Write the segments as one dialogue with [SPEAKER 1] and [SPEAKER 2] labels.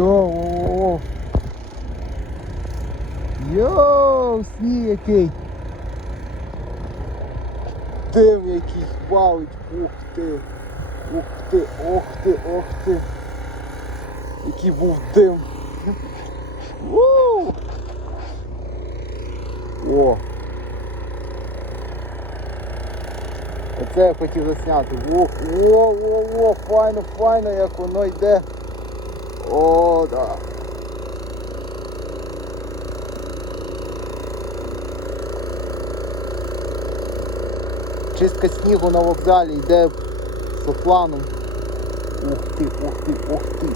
[SPEAKER 1] О-о-о. Йоу, сніг який. Дим який валить. Ух ти. Ух ти, ох ти, ох ти. Який був дим. Ву! О! Оце я хотів засняти. О, о, о, о, файно, файно, як воно йде. О, да. Чистка снігу на вокзалі йде за планом. Ух ти, ух ти, ух ти.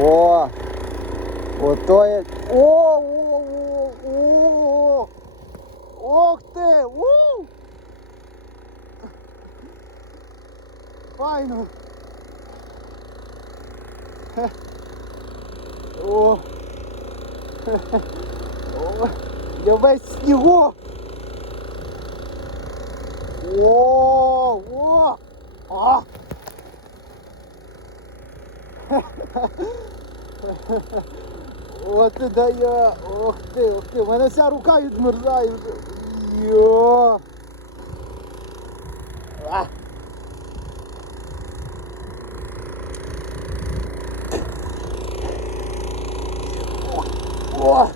[SPEAKER 1] О! Ото є. О! О! О! О! Ох ти! У! Файно! Хе. О! Хе-хе. О! Я весь снігу! О! О! А! От ти дає! Ох ти, ох ти! У мене вся рука відмерзає. Йо! Oh.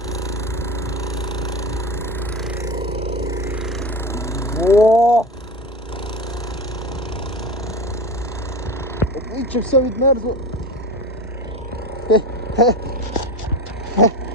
[SPEAKER 1] Oh. Odlično, vse vidno. He, he, he.